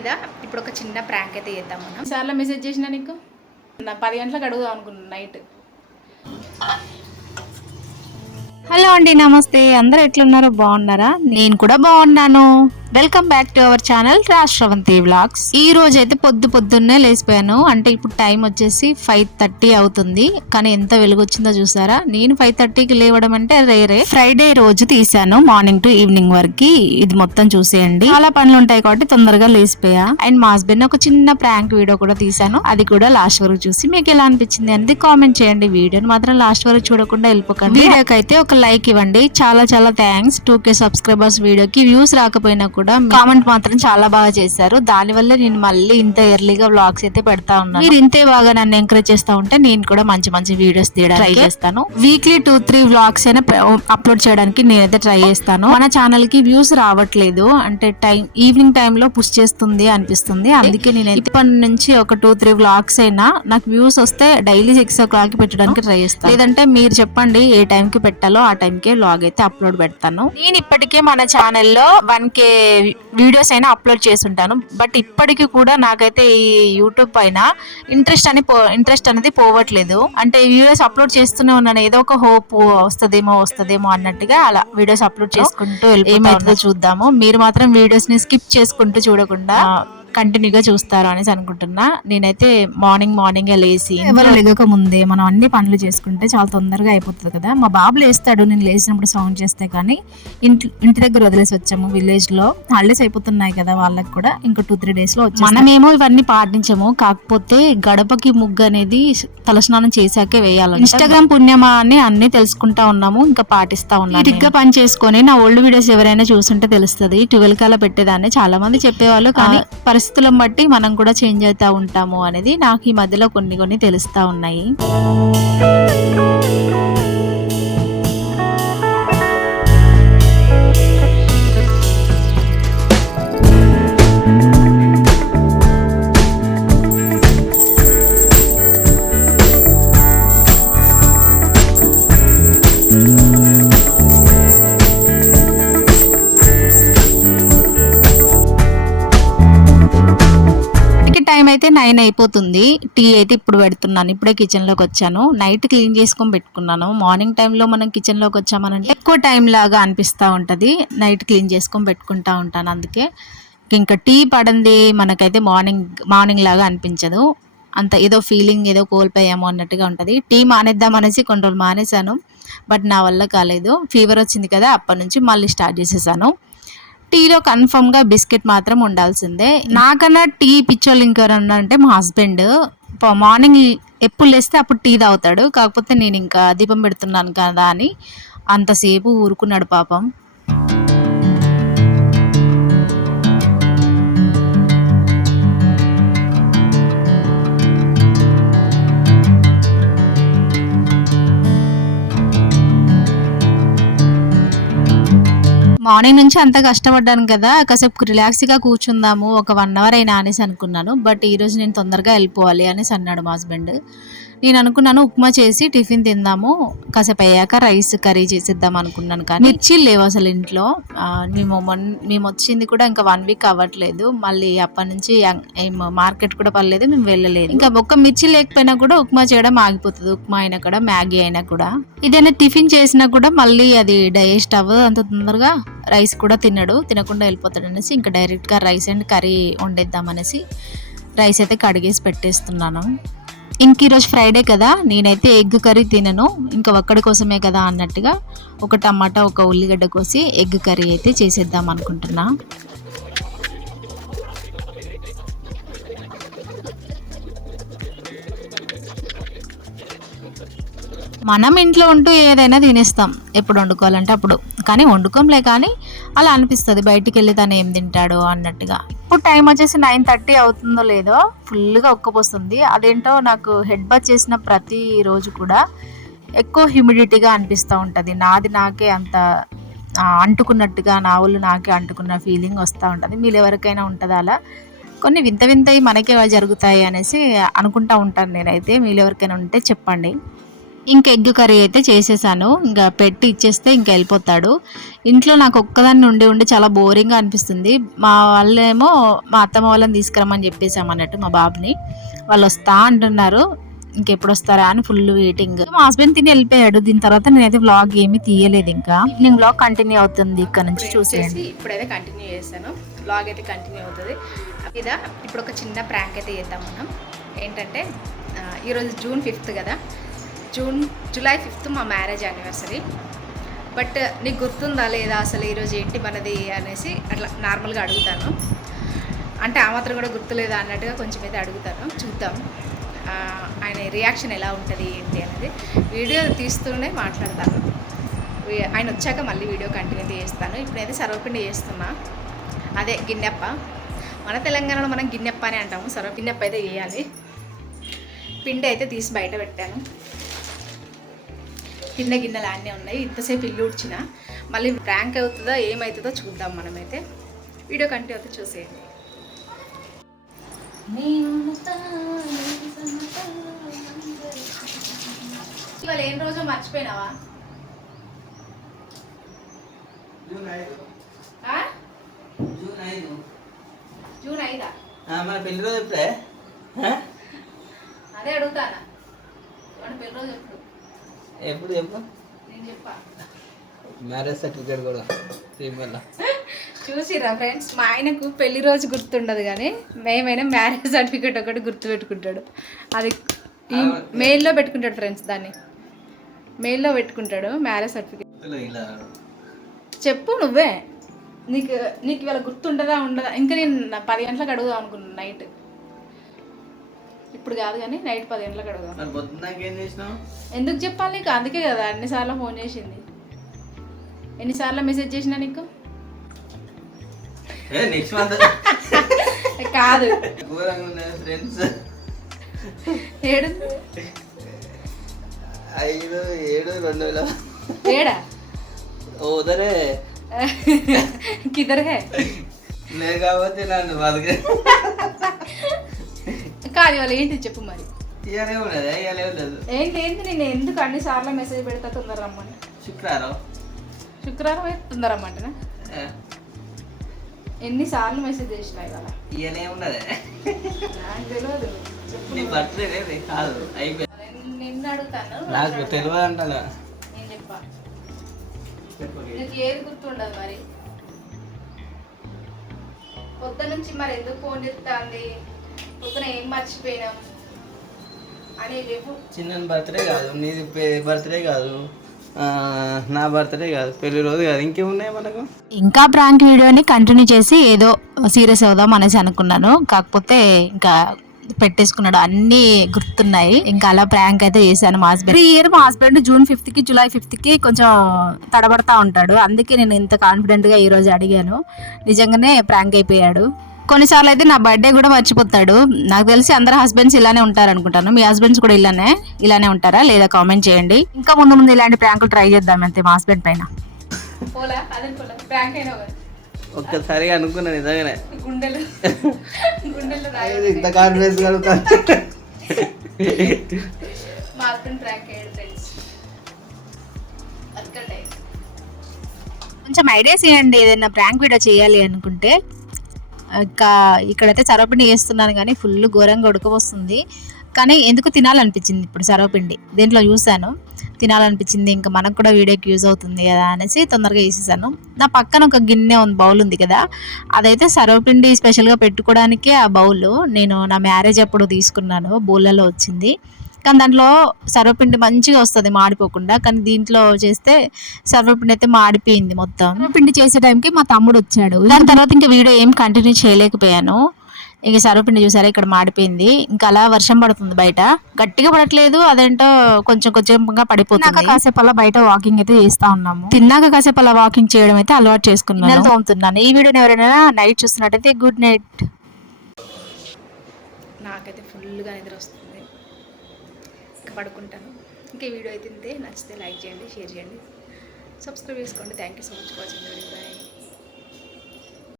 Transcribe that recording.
ఇదా ఇప్పుడు ఒక చిన్న ప్రాంక్ అయితే చేద్దాం మనం. సార్లు మెసేజ్ చేసినా నీకు నా 10 గంటలకు అడుగుదాం అనుకున్నాను నైట్. హలో అండి, నమస్తే. అందరూ ఎట్లున్నారో బాగున్నారా? నేను కూడా బాగున్నాను. Welcome back to our channel Rashtravanthi vlogs. ఈ రోజు అయితే పొద్దున్నే లేసిపోయాను. అంటే ఇప్పుడు టైం వచ్చేసి 5:30 అవుతుంది. కానీ ఎంత వెలుగు వచ్చిందో చూసారా. నేను 5:30కి లేవడం అంటే రేరే. ఫ్రైడే రోజు తీసాను మార్నింగ్ టు ఈవినింగ్ వరకు. ఇది మొత్తం చూసేయండి. చాలా పనులు ఉంటాయి కాబట్టి తొందరగా లేసిపోయా. అండ్ మా హస్బెండ్ ఒక చిన్న ప్రాంక్ వీడియో కూడా తీసాను. అది కూడా లాస్ట్ వరకు చూసి మీకు ఎలా అనిపించింది అనేది కామెంట్ చేయండి. వీడియోని మాత్రం లాస్ట్ వరకు చూడకుండా వెళ్ళిపోకండి. వీడియోకి అయితే ఒక లైక్ ఇవ్వండి. చాలా చాలా థ్యాంక్స్. 2K సబ్స్క్రైబర్స్ వీడియోకి వ్యూస్ రాకపోయినా కూడా కామెంట్ మాత్రం చాలా బాగా చేశారు. దాని వల్ల నేను మళ్ళీ ఇంత ఎర్లీగా వ్లాగ్స్ అయితే పెడతా ఉన్నాను. మీరు ఇంతే బాగా నన్ను ఎంకరేజ్ చేస్తా ఉంటే నేను కూడా మంచి మంచి వీడియోస్ తీయడానికి ట్రై చేస్తాను. వీక్లీ 2-3 వ్లాగ్స్ అయినా అప్లోడ్ చేయడానికి నేనైతే ట్రై చేస్తాను. మన ఛానల్ కి వ్యూస్ రావట్లేదు అంటే ఈవినింగ్ టైమ్ లో పుష్ చేస్తుంది అనిపిస్తుంది. అందుకే నేను ఇప్పటి నుంచి ఒక 2-3 వ్లాగ్స్ అయినా నాకు వ్యూస్ వస్తే డైలీ 6 o'clock పెట్టడానికి ట్రై చేస్తాను. లేదంటే మీరు చెప్పండి ఏ టైం కి పెట్టాలో ఆ టైం కే వ్లాగ్ అయితే అప్లోడ్ పెడతాను. నేను ఇప్పటికే మన ఛానల్లో 1K వీడియోస్ అయినా అప్లోడ్ చేస్తుంటాను. బట్ ఇప్పటికీ కూడా నాకైతే ఈ యూట్యూబ్ పైన ఇంట్రెస్ట్ అనేది పోవట్లేదు. అంటే వీడియోస్ అప్లోడ్ చేస్తూనే ఉన్నాను. ఏదో ఒక హోప్ వస్తుందేమో అన్నట్టుగా అలా వీడియోస్ అప్లోడ్ చేసుకుంటూ ఏమైతుందో చూద్దాము. మీరు మాత్రం వీడియోస్ ని స్కిప్ చేసుకుంటూ చూడకుండా కంటిన్యూగా చూస్తారు అనేసి అనుకుంటున్నా. నేనైతే మార్నింగ్ లేసి ఎవరు లేక ముందే మనం అన్ని పనులు చేసుకుంటే చాలా తొందరగా అయిపోతుంది కదా. మా బాబు లేస్తాడు నేను లేచినప్పుడు సౌండ్ చేస్తే. కానీ ఇంటి దగ్గర వదిలేసి వచ్చాము. విలేజ్ లో హాలిడేస్ అయిపోతున్నాయి కదా వాళ్ళకి కూడా. ఇంకా 2-3 days లో వచ్చాము. మనమేమో ఇవన్నీ పాటించము. కాకపోతే గడపకి ముగ్గు అనేది తలస్నానం చేశాకే వేయాలి. ఇన్స్టాగ్రామ్ పుణ్యమా అని అన్ని తెలుసుకుంటా ఉన్నాము. ఇంకా పాటిస్తా ఉన్నాము. తిరిగ్గా పని చేసుకొని నా ఓల్డ్ వీడియోస్ ఎవరైనా చూస్తుంటే తెలుస్తుంది. 12 కల్లా పెట్టేదాన్ని చాలా మంది చెప్పేవాళ్ళు. కానీ పరిస్థితులను బట్టి మనం కూడా చేంజ్ అవుతా ఉంటాము అనేది నాకు ఈ మధ్యలో కొన్ని తెలుస్తా ఉన్నాయి. టైం అయితే 9 అయిపోతుంది. టీ అయితే ఇప్పుడు పెడుతున్నాను. ఇప్పుడే కిచెన్ లోకి వచ్చాను. నైట్ క్లీన్ చేసుకొని పెట్టుకున్నాను. మార్నింగ్ టైంలో మనం కిచెన్ లోకి వచ్చామనంటే ఎక్కువ టైం లాగా అనిపిస్తూ ఉంటది. నైట్ క్లీన్ చేసుకొని పెట్టుకుంటా ఉంటాను. అందుకే ఇంకా టీ పడింది మనకైతే మార్నింగ్ లాగా అనిపించదు. అంత ఏదో ఫీలింగ్ ఏదో కోల్పోయాము అన్నట్టుగా ఉంటది. టీ మానేద్దాం అనేసి కొన్ని రోజులు మానేశాను. బట్ నా వల్ల కాలేదు. ఫీవర్ వచ్చింది కదా, అప్పటి నుంచి మళ్ళీ స్టార్ట్ చేసేసాను. టీలో కన్ఫర్మ్గా బిస్కెట్ మాత్రం ఉండాల్సిందే. నాకన్నా టీ పిచ్చోళ్ళు ఇంకెవరన్నా అంటే మా హస్బెండ్. మార్నింగ్ ఎప్పుడు లేస్తే అప్పుడు టీ తాగుతాడు. కాకపోతే నేను ఇంకా దీపం పెడుతున్నాను కదా అని అంతసేపు ఊరుకున్నాడు పాపం. మార్నింగ్ నుంచి అంత కష్టపడ్డాను కదా, కాసేపు రిలాక్స్గా కూర్చుందాము ఒక 1 hour అయినా అనేసి అనుకున్నాను. బట్ ఈరోజు నేను తొందరగా వెళ్ళిపోవాలి అనేసి అన్నాడు మా హస్బెండ్. నేను అనుకున్నాను ఉప్మా చేసి టిఫిన్ తిందాము, కాసేపు అయ్యాక రైస్ కర్రీ చేసిద్దాం అనుకున్నాను. కానీ మిర్చీలు లేవు అసలు ఇంట్లో. మేము వచ్చింది కూడా ఇంకా 1 week అవ్వట్లేదు. మళ్ళీ అప్పటి నుంచి మార్కెట్ కూడా పర్లేదు, మేము వెళ్ళలేదు. ఇంకా ఒక్క మిర్చి లేకపోయినా కూడా ఉప్మా చేయడం ఆగిపోతుంది. ఉప్మా అయినా కూడా మ్యాగీ అయినా కూడా ఏదైనా టిఫిన్ చేసినా కూడా మళ్ళీ అది డైజెస్ట్ అవ్వదు అంత తొందరగా. రైస్ కూడా తినకుండా వెళ్ళిపోతాడు అనేసి ఇంకా డైరెక్ట్గా రైస్ అండ్ కర్రీ వండేద్దాం అనేసి రైస్ అయితే కడిగేసి పెట్టేస్తున్నాను. ఇంక ఈరోజు ఫ్రైడే కదా, నేనైతే ఎగ్ కర్రీ తినను. ఇంకా ఒక్కడి కోసమే కదా అన్నట్టుగా ఒక టమాటా ఒక ఉల్లిగడ్డ కోసి ఎగ్ కర్రీ అయితే చేసేద్దాం అనుకుంటున్నా. మనం ఇంట్లో ఉంటూ ఏదైనా తినేస్తాం ఎప్పుడు వండుకోవాలంటే అప్పుడు. కానీ వండుకోంలే, కానీ అలా అనిపిస్తుంది బయటికి వెళ్ళి తను ఏం తింటాడో అన్నట్టుగా. ఇప్పుడు టైం వచ్చేసి 9:30 అవుతుందో లేదో ఫుల్గా ఉక్కపోస్తుంది. అదేంటో నాకు హెడ్ బాత్ చేసిన ప్రతి రోజు కూడా ఎక్కువ హ్యూమిడిటీగా అనిపిస్తూ ఉంటుంది. నాకే అంత అంటుకున్నట్టుగా, నా ఊళ్ళు నాకే అంటుకున్న ఫీలింగ్ వస్తూ ఉంటుంది. మీరు ఎవరికైనా ఉంటుందా అలా? కొన్ని వింతవి మనకే జరుగుతాయి అనేసి అనుకుంటూ ఉంటాను నేనైతే. మీరు ఎవరికైనా ఉంటే చెప్పండి. ఇంక ఎగ్ కర్రీ అయితే చేసేసాను. ఇంకా పెట్టి ఇచ్చేస్తే ఇంక వెళ్ళిపోతాడు. ఇంట్లో నాకు ఒక్కదాన్ని ఉండి చాలా బోరింగ్గా అనిపిస్తుంది. మా వాళ్ళేమో మా అత్తమ్మ వాళ్ళని తీసుకురమ్మని చెప్పేసామన్నట్టు మా బాబుని. వాళ్ళు వస్తా అంటున్నారు. ఇంకెప్పుడు వస్తారా అని ఫుల్ వెయిటింగ్. మా హస్బెండ్ తిని వెళ్ళిపోయాడు. దీని తర్వాత నేనైతే వ్లాగ్ ఏమీ తీయలేదు. ఇంకా ఈవినింగ్ వ్లాగ్ కంటిన్యూ అవుతుంది ఇక్కడ నుంచి చూసేయండి. ఇప్పుడైతే కంటిన్యూ చేస్తాను. వ్లాగ్ అయితే కంటిన్యూ అవుతుంది. ఇదా ఇప్పుడు ఒక చిన్న ప్రాంక్ అయితే చేద్దాం మనం. ఏంటంటే ఈరోజు June 5th కదా, July 5th మా మ్యారేజ్ యానివర్సరీ. బట్ నీకు గుర్తుందా లేదా అసలు ఈరోజు ఏంటి మనది అనేసి అట్లా నార్మల్గా అడుగుతాను. అంటే ఆ మాత్రం కూడా గుర్తులేదా అన్నట్టుగా కొంచెం అయితే అడుగుతాను. చూద్దాం ఆయన రియాక్షన్ ఎలా ఉంటుంది ఏంటి అనేది. వీడియో తీస్తూనే మాట్లాడతాను. ఆయన వచ్చాక మళ్ళీ వీడియో కంటిన్యూ చేస్తాను. ఇప్పుడైతే సర్వపిండి చేస్తున్నా, అదే గిన్నెప్ప. మన తెలంగాణలో మనం గిన్నెప్ప అని అంటాము. గిన్నెప్ప అయితే చేయాలి. పిండి అయితే తీసి బయట పెట్టాను. గిన్నెలు అన్నీ ఉన్నాయి. ఇంతసేపు ఇల్లు ఉడ్చిన. మళ్ళీ ప్రాంక్ అవుతుందో ఏమవుతుందో చూద్దాం. మనమైతే వీడియో కంటిన్యూ అవుతుంది, చూసేయండి. ఇవాళ ఏం రోజు మర్చిపోయినావా? జూన్ 5 మన పెళ్లి రోజు ఎప్పుడే? అదే అడుగుతానా, మన పెళ్లి రోజు ఎప్పుడు చెప్పు. నేను చెప్పా. మ్యారేజ్ సర్టిఫికేట్ కూడా చూసిరా ఫ్రెండ్స్, మా ఆయనకు పెళ్లి రోజు గుర్తుండదు కానీ మేమైనా మ్యారేజ్ సర్టిఫికేట్ ఒకటి గుర్తుపెట్టుకుంటాడు. అది మెయిల్లో పెట్టుకుంటాడు ఫ్రెండ్స్. దాన్ని మెయిల్లో పెట్టుకుంటాడు మ్యారేజ్ సర్టిఫికేట్. చెప్పు నువ్వే, నీకు ఇవాళ గుర్తుండదా ఉండదా? ఇంకా నేను 10 గంటలకు అడుగుదాం అనుకున్నాను నైట్. ఇప్పుడు కాదు కానీ నైట్ 10 గంటలకు అడుగుదాం. ఎందుకు చెప్పాలి నీకు? అందుకే కదా అన్నిసార్లు ఫోన్ చేసింది. ఎన్నిసార్లు మెసేజ్ చేసినా నీకు? కాదు, ఏడు 7 ఉదరే కిదర్ హే లేదు కాబట్టి నన్ను బతికే కాదు. ఇవాళ ఏంటి చెప్పు మరి. ఇవ్వలే ఉండదు, ఇవ్వలే ఉండదు. ఏంటి నేను ఎందుకు అన్నిసార్లు మెసేజ్ పెడతా తొందర రమ్మని? శుక్రవారం అయితే తొందర రమ్మంటేనా? ఎన్నిసార్లు మెసేజ్ చేసినా ఇవాళ? ఇవ్వలే ఉండదు. నాకు తెలియదు. నీ బర్త్డే కాదు, అయిపోయింది. నిన్ను అడుగుతాను. నాకు తెలియదు అంటాను. నేను చెప్పా, నీకు ఏది గుర్తుండదు మరి? పొద్దు నుంచి మరి ఎందుకు ఫోన్ చేస్తుంది? పొద్దున ఏం మర్చిపోయినాం అని లేవు. చిన్న బర్త్డే కాదు, నీది బర్త్డే కాదు, నా బర్త్డే కాదు, పెళ్లి రోజు కాదు, ఇంకేమున్నాయి మనకు? ఇంకా ప్రాంక్ వీడియోని కంటిన్యూ చేసి ఏదో సీరియస్ అవుదాం అనేసి అనుకున్నాను. కాకపోతే ఇంకా పెట్టేసుకున్నాడు, అన్ని గుర్తున్నాయి. ఇంకా అలా ప్రాంక్ అయితే చేశాను. మా హస్బెండ్ మా husband June 5th July 5th కొంచెం తడబడతా ఉంటాడు. అందుకే నేను ఇంత కాన్ఫిడెంట్ గా ఈ రోజు అడిగాను. నిజంగానే ప్రాంక్ అయిపోయాడు. కొన్నిసార్లు అయితే నా బర్త్డే కూడా మర్చిపోతాడు. నాకు తెలిసి అందరు హస్బెండ్స్ ఇలానే ఉంటారు అనుకుంటాను. మీ హస్బెండ్స్ కూడా ఇలానే ఉంటారా లేదా కామెంట్ చేయండి. ఇంకా ముందు ఇలాంటి ప్రాంకులు ట్రై చేద్దాం అంతే మా హస్బెండ్ పైన. ఒక్కసారిగా అనుకున్నా నిజంగానే గుండెలు ఇంత కాన్ఫిడెన్స్ కలుగుతా. మా హస్బెండ్ ప్రాంక్ అయ్యాడు ఫ్రెండ్స్. కొంచెం ఐడియాస్ ఇవ్వండి ఏదైనా ప్రాంక్ వీడియో చేయాలి అనుకుంటే. ఇంకా ఇక్కడైతే సర్వపిండి చేస్తున్నాను కానీ ఫుల్ ఘోరంగా ఉడకపోస్తుంది. కానీ ఎందుకు తినాలనిపించింది ఇప్పుడు సర్వపిండి. దేంట్లో చూశాను తినాలనిపించింది. ఇంకా మనకు కూడా వీడియోకి యూజ్ అవుతుంది కదా అనేసి తొందరగా వేసేసాను. నా పక్కన ఒక గిన్నె బౌల్ ఉంది కదా, అదైతే సర్వపిండి స్పెషల్గా పెట్టుకోవడానికే ఆ బౌల్ నేను నా మ్యారేజ్ అప్పుడు తీసుకున్నాను. బౌల్లో వచ్చింది కానీ దాంట్లో సర్వపిండి మంచిగా వస్తుంది మాడిపోకుండా. కానీ దీంట్లో చేస్తే సర్వపిండి అయితే మాడిపోయింది మొత్తం. సర్వపిండి చేసే టైంకి మా తమ్ముడు వచ్చాడు. దాని తర్వాత ఇంకా వీడియో ఏం కంటిన్యూ చేయలేకపోయాను. ఇంక సర్వపిండి చూసారా ఇక్కడ మాడిపోయింది. ఇంకా అలా వర్షం పడుతుంది బయట, గట్టిగా పడట్లేదు, అదేంటో కొంచెంగా పడిపోతుంది. కాసేపు అలా బయట వాకింగ్ అయితే చేస్తా ఉన్నాము. తిన్నాక కాసేపు అలా వాకింగ్ చేయడం అయితే అలవాటు చేసుకున్నాను. తోముతున్నాను. ఈ వీడియోని ఎవరైనా నైట్ చూస్తున్నట్టయితే గుడ్ నైట్. నాకైతే ఫుల్గా నిద్ర వస్తుంది, ఇంకా పడుకుంటాను. ఇంకా ఈ వీడియో అయితే నచ్చితే లైక్ చేయండి, షేర్ చేయండి, సబ్స్క్రైబ్ చేసుకోండి. Thank you so much for watching. Bye.